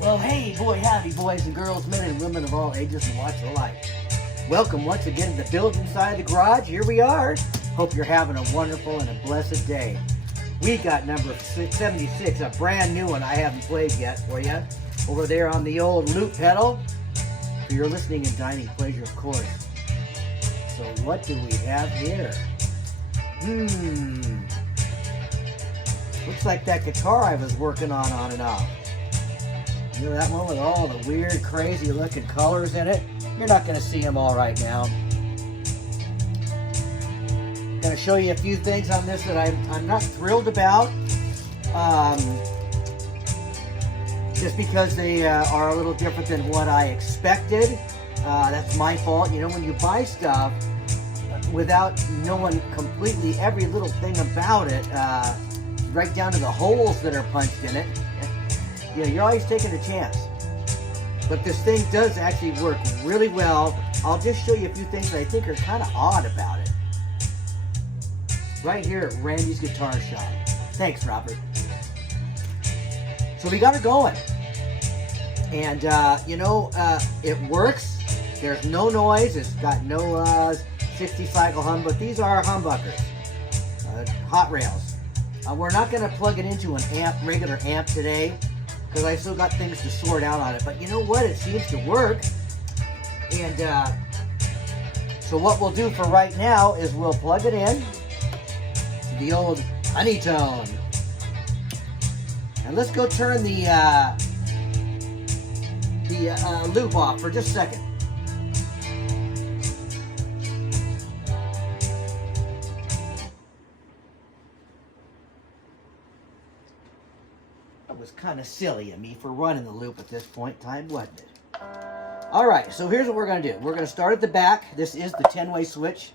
Well, hey, boy, howdy, boys and girls, men and women of all ages and walks of life. Welcome once again to the building side of the garage. Here we are. Hope you're having a wonderful and a blessed day. We got number 76, a brand new one I haven't played yet for you. Over there on the old loop pedal. For your listening and dining pleasure, of course. So what do we have here? Looks like that guitar I was working on and off. You know that one with all the weird, crazy looking colors in it? You're not going to see them all right now. Going to show you a few things on this that I'm not thrilled about. Just because they are a little different than what I expected. That's my fault. You know, when you buy stuff without knowing completely every little thing about it, right down to the holes that are punched in it, you know, you're always taking a chance. But this thing does actually work really well. I'll just show you a few things that I think are kind of odd about it. Right here at Randy's Guitar Shop. Thanks, Robert. So we got her going. And, it works. There's no noise. It's got no 60 cycle hum, but these are humbuckers, hot rails. We're not going to plug it into an regular amp today, because I still got things to sort out on it. But you know what? It seems to work. And so what we'll do for right now is we'll plug it in to the old Honeytone. And let's go turn the loop off for just a second. It was kind of silly of me for running the loop at this point in time, wasn't it? Alright, so here's what we're going to do. We're going to start at the back. This is the 10-way switch.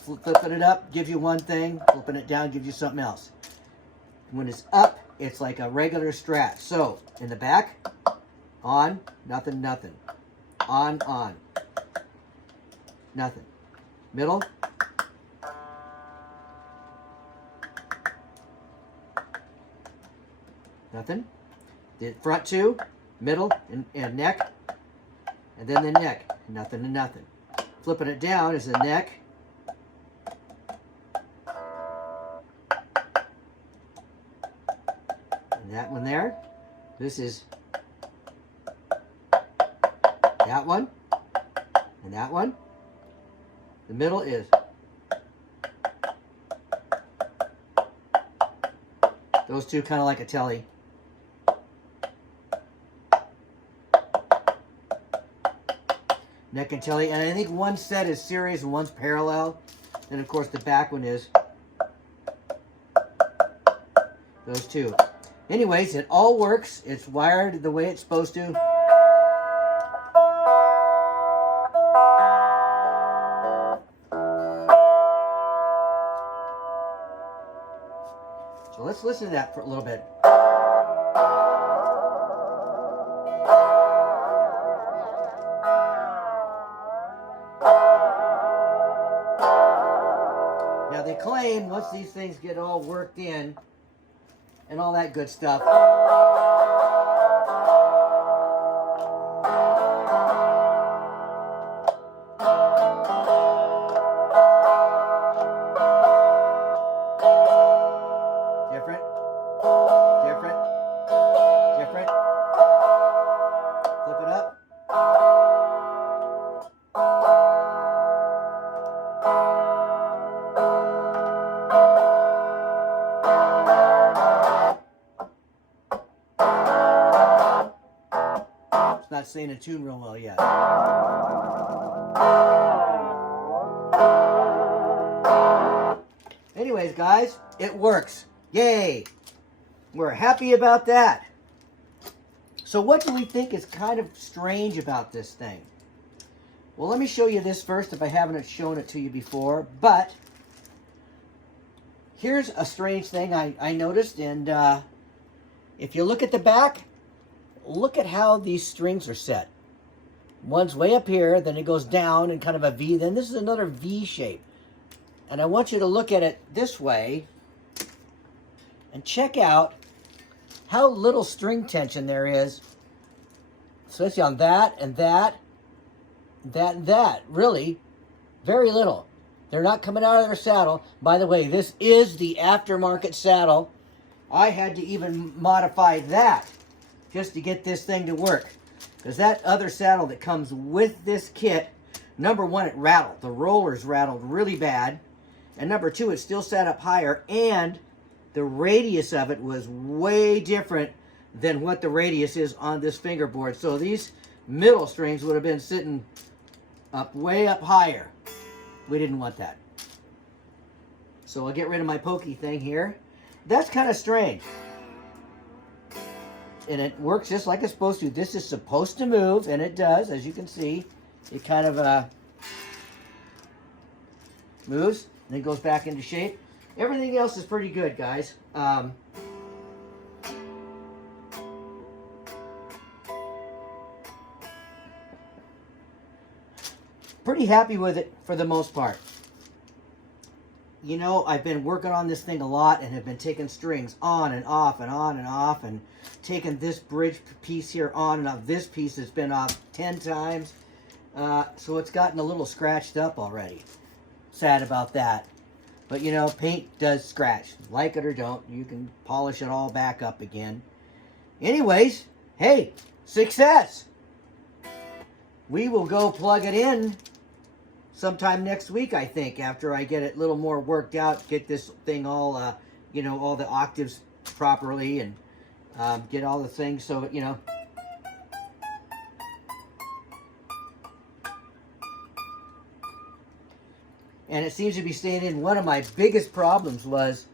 Flipping it up gives you one thing. Flipping it down gives you something else. When it's up, it's like a regular Strat. So, in the back, on, nothing, nothing. On, nothing. Middle, nothing. The front two, middle, and neck. And then the neck, nothing and nothing. Flipping it down is the neck. And that one there. This is that one. And that one. The middle is those two, kind of like a telly. Neck and telly, and I think one set is series and one's parallel. And of course the back one is those two. Anyways, it all works. It's wired the way it's supposed to. So let's listen to that for a little bit. Now they claim once these things get all worked in and all that good stuff, different. Flip it up. It's not staying in tune real well yet. Anyways, guys, it works. Yay! We're happy about that. So what do we think is kind of strange about this thing? Well, let me show you this first if I haven't shown it to you before. But here's a strange thing I noticed. And if you look at the back, look at how these strings are set. One's way up here, then it goes down in kind of a V. Then this is another V shape. And I want you to look at it this way and check out how little string tension there is especially on that and that, and that. Really, very little. They're not coming out of their saddle. By the way, this is the aftermarket saddle. I had to even modify that just to get this thing to work. Because that other saddle that comes with this kit, number one, it rattled. The rollers rattled really bad. And number two, it still sat up higher. And the radius of it was way different than what the radius is on this fingerboard. So these middle strings would have been sitting up way up higher. We didn't want that. So I'll get rid of my pokey thing here. That's kind of strange. And it works just like it's supposed to. This is supposed to move, and it does, as you can see. It kind of moves, and then goes back into shape. Everything else is pretty good, guys. Pretty happy with it for the most part. You know, I've been working on this thing a lot and have been taking strings on and off and on and off and taking this bridge piece here on and off. This piece has been off 10 times. So it's gotten a little scratched up already. Sad about that. But you know, paint does scratch. Like it or don't, you can polish it all back up again. Anyways, hey, success! We will go plug it in sometime next week, I think, after I get it a little more worked out, get this thing all, you know, all the octaves properly, and get all the things so, you know. And it seems to be staying in. One of my biggest problems was,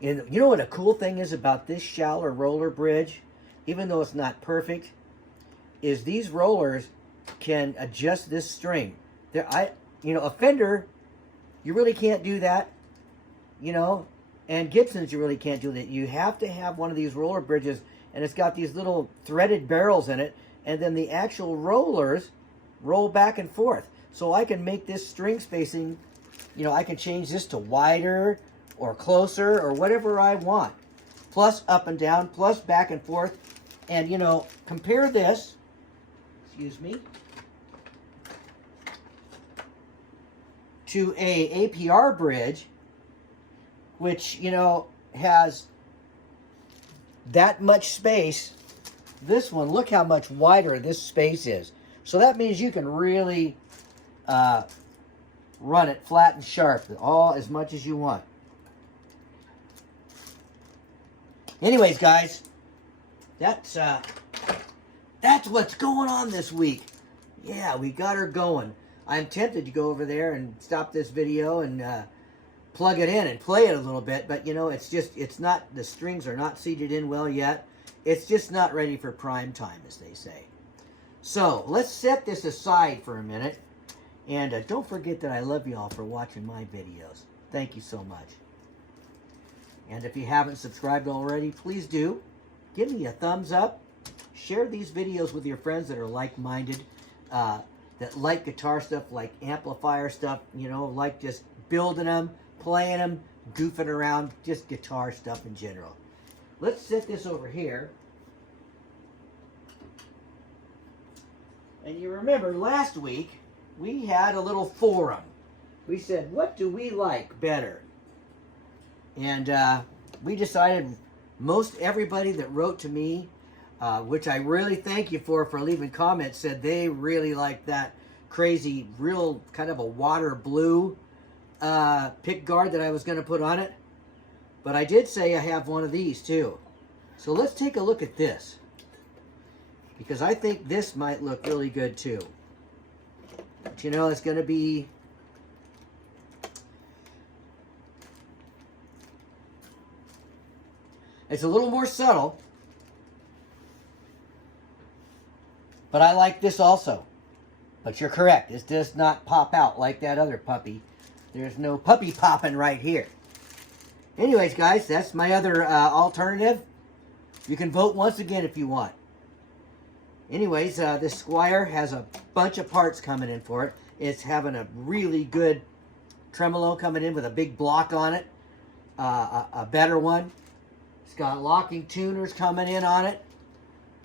you know what a cool thing is about this Schaller roller bridge, even though it's not perfect, is these rollers can adjust this string. You know, a Fender, you really can't do that, you know, and Gibson's you really can't do that. You have to have one of these roller bridges, and it's got these little threaded barrels in it, and then the actual rollers roll back and forth. So I can make this string spacing, you know, I can change this to wider or closer or whatever I want. Plus up and down, plus back and forth. And, you know, compare this, excuse me, to a APR bridge, which, you know, has that much space. This one, look how much wider this space is. So that means you can really run it flat and sharp, all as much as you want. Anyways, guys, that's what's going on this week. Yeah, we got her going. I'm tempted to go over there and stop this video and plug it in and play it a little bit, but you know, it's not, the strings are not seated in well yet. It's just not ready for prime time, as they say. So let's set this aside for a minute, and don't forget that I love you all for watching my videos. Thank you so much. And if you haven't subscribed already, please do. Give me a thumbs up. Share these videos with your friends that are like-minded, that like guitar stuff, like amplifier stuff, you know, like just building them, playing them, goofing around, just guitar stuff in general. Let's set this over here. And you remember last week, we had a little forum. We said, what do we like better? And we decided most everybody that wrote to me, which I really thank you for leaving comments, said they really liked that crazy, real kind of a water blue pick guard that I was going to put on it. But I did say I have one of these too. So let's take a look at this, because I think this might look really good too. But you know, it's going to be, it's a little more subtle, but I like this also. But you're correct, this does not pop out like that other puppy. There's no puppy popping right here. Anyways, guys, that's my other alternative. You can vote once again if you want. Anyways, this Squier has a bunch of parts coming in for it. It's having a really good tremolo coming in with a big block on it. A better one. It's got locking tuners coming in on it.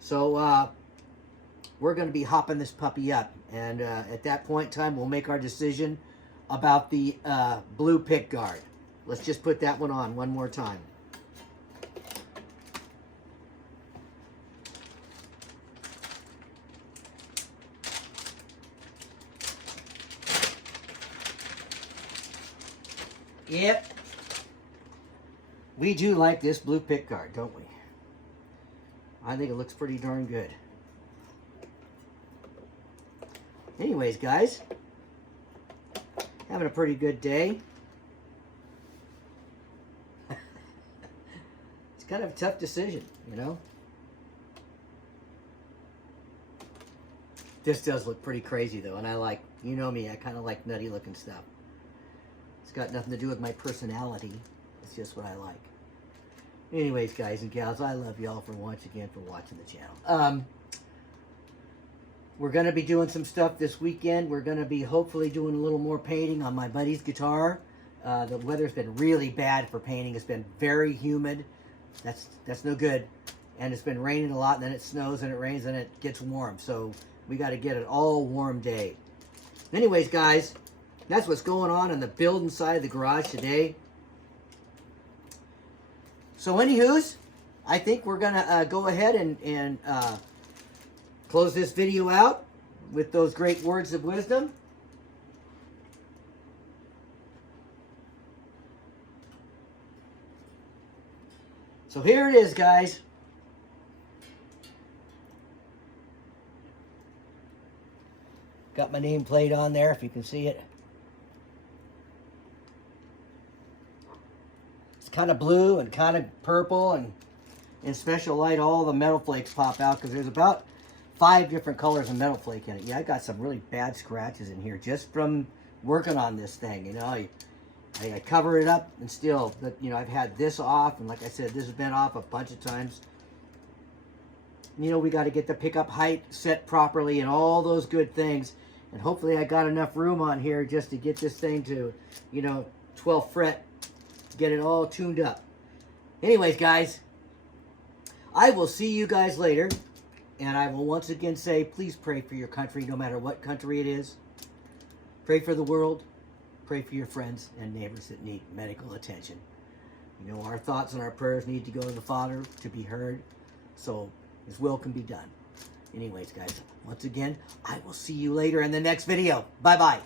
So, we're going to be hopping this puppy up. And at that point in time, we'll make our decision about the blue pick guard. Let's just put that one on one more time. Yep. We do like this blue pick guard, don't we? I think it looks pretty darn good. Anyways, guys, having a pretty good day. It's kind of a tough decision, you know? This does look pretty crazy, though, and I like, you know me, I kind of like nutty looking stuff. It's got nothing to do with my personality. It's just what I like. Anyways, guys and gals, I love y'all for once again for watching the channel. We're going to be doing some stuff this weekend. We're going to be hopefully doing a little more painting on my buddy's guitar. The weather's been really bad for painting. It's been very humid. That's no good. And it's been raining a lot, and then it snows and it rains and it gets warm. So we got to get an all warm day. Anyways, guys, that's what's going on in the building side of the garage today. So anywho's, I think we're going to go ahead and close this video out with those great words of wisdom. So here it is, guys. Got my nameplate on there, if you can see it. It's kind of blue and kind of purple, and in special light, all the metal flakes pop out because there's about 5 different colors of metal flake in it. Yeah, I got some really bad scratches in here just from working on this thing. You know, I cover it up, and still, you know, I've had this off, and like I said, this has been off a bunch of times. You know, we got to get the pickup height set properly and all those good things. And hopefully I got enough room on here just to get this thing to, you know, 12th fret, get it all tuned up. Anyways, guys, I will see you guys later. And I will once again say, please pray for your country, no matter what country it is. Pray for the world. Pray for your friends and neighbors that need medical attention. You know, our thoughts and our prayers need to go to the Father to be heard, so His will can be done. Anyways, guys, once again, I will see you later in the next video. Bye-bye.